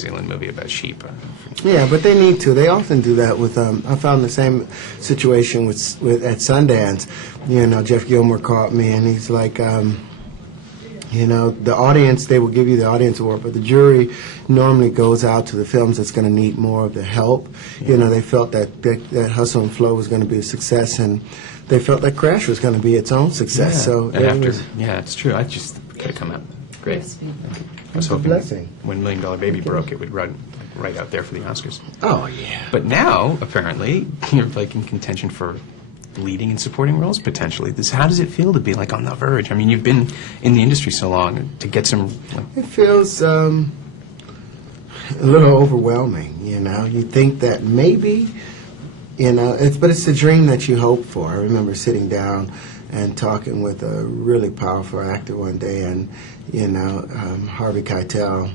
Zealand movie about sheep. Yeah, but they need to. They often do that with. I found the same situation with at Sundance. You know, Jeff Gilmore called me and he's like, you know, the audience, they will give you the audience award, but the jury normally goes out to the films that's going to need more of the help. You know, they felt that Hustle and Flow was going to be a success, and they felt that Crash was going to be its own success. Yeah. So yeah, it's true. I just could have come out great. I was hoping blessing. when $1 Million Baby broke, it would run right out there for the Oscars. Oh yeah. But now, apparently, you're like in contention for leading and supporting roles potentially. How does it feel to be like on the verge? I mean, you've been in the industry so long to get some. It feels a little overwhelming. You know, you think that maybe, you know, but it's a dream that you hope for. I remember sitting down and talking with a really powerful actor one day, and you know, Harvey Keitel,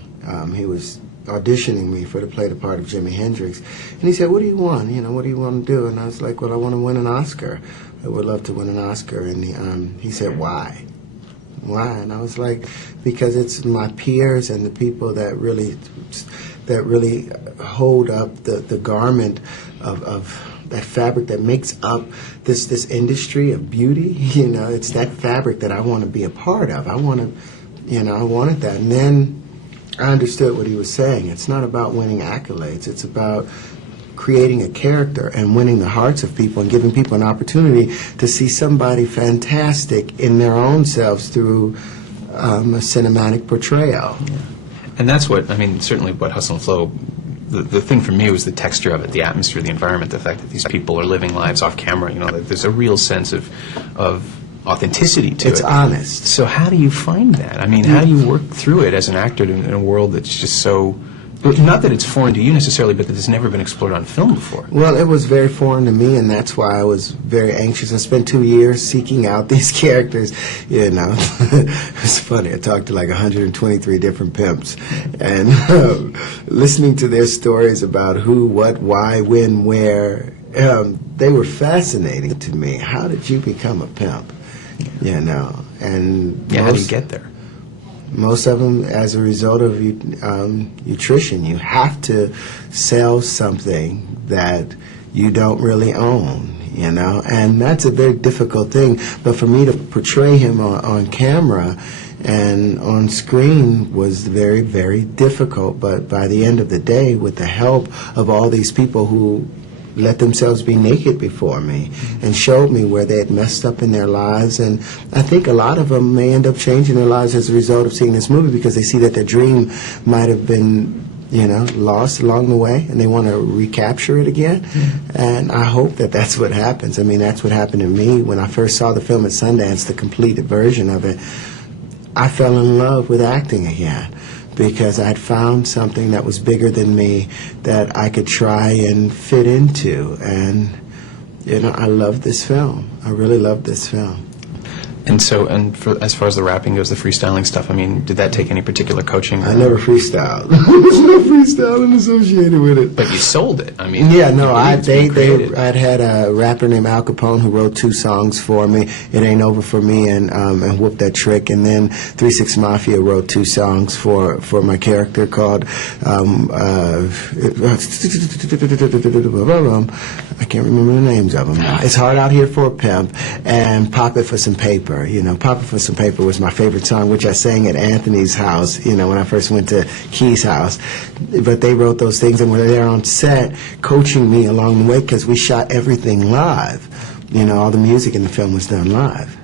he was auditioning me to play the part of Jimi Hendrix, and he said, "What do you want? You know, what do you want to do?" And I was like, "Well, I want to win an Oscar. I would love to win an Oscar." And he said, "Why? Why?" And I was like, "Because it's my peers and the people that really hold up the garment of that fabric that makes up this industry of beauty. You know, it's that fabric that I want to be a part of. I want to, you know, I wanted that." And then I understood what he was saying. It's not about winning accolades. It's about creating a character and winning the hearts of people and giving people an opportunity to see somebody fantastic in their own selves through a cinematic portrayal. Yeah. And that's what, I mean, certainly what Hustle and Flow, the thing for me was the texture of it, the atmosphere, the environment, the fact that these people are living lives off camera. You know, like there's a real sense of authenticity to it. It's honest. So how do you find that? I mean, how do you work through it as an actor in a world that's just so, not that it's foreign to you necessarily, but that it's never been explored on film before? Well, it was very foreign to me, and that's why I was very anxious. I spent 2 years seeking out these characters. You know, it's funny. I talked to like 123 different pimps, and listening to their stories about who, what, why, when, where, they were fascinating to me. How did you become a pimp? You know, and how do you get there? Most of them as a result of nutrition. You have to sell something that you don't really own, you know, and that's a very difficult thing. But for me to portray him on camera and on screen was very, very difficult. But by the end of the day, with the help of all these people who let themselves be naked before me and showed me where they had messed up in their lives, and I think a lot of them may end up changing their lives as a result of seeing this movie because they see that their dream might have been, you know, lost along the way, and they want to recapture it again. And I hope that that's what happens. I mean, that's what happened to me when I first saw the film at Sundance, the completed version of it. I fell in love with acting again, because I'd found something that was bigger than me that I could try and fit into. And, you know, I love this film. I really love this film. And so, as far as the rapping goes, the freestyling stuff, I mean, did that take any particular coaching? I never freestyled. There's no freestyling associated with it. But you sold it. I mean, yeah, no, I'd had a rapper named Al Capone who wrote 2 songs for me, It Ain't Over For Me and Whoop That Trick. And then 3 6 Mafia wrote 2 songs for my character called I can't remember the names of them. It's Hard Out Here for a Pimp and Pop It For Some Paper. You know, Pop It For Some Paper was my favorite song, which I sang at Anthony's house, you know, when I first went to Key's house. But they wrote those things and were there on set coaching me along the way because we shot everything live. You know, all the music in the film was done live.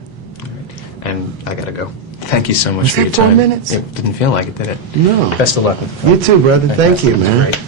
And I gotta go. Thank you so much for your that 4 time. minutes? It didn't feel like it, did it? No. Best of luck with the film. You too, brother. Thank you, man. Great.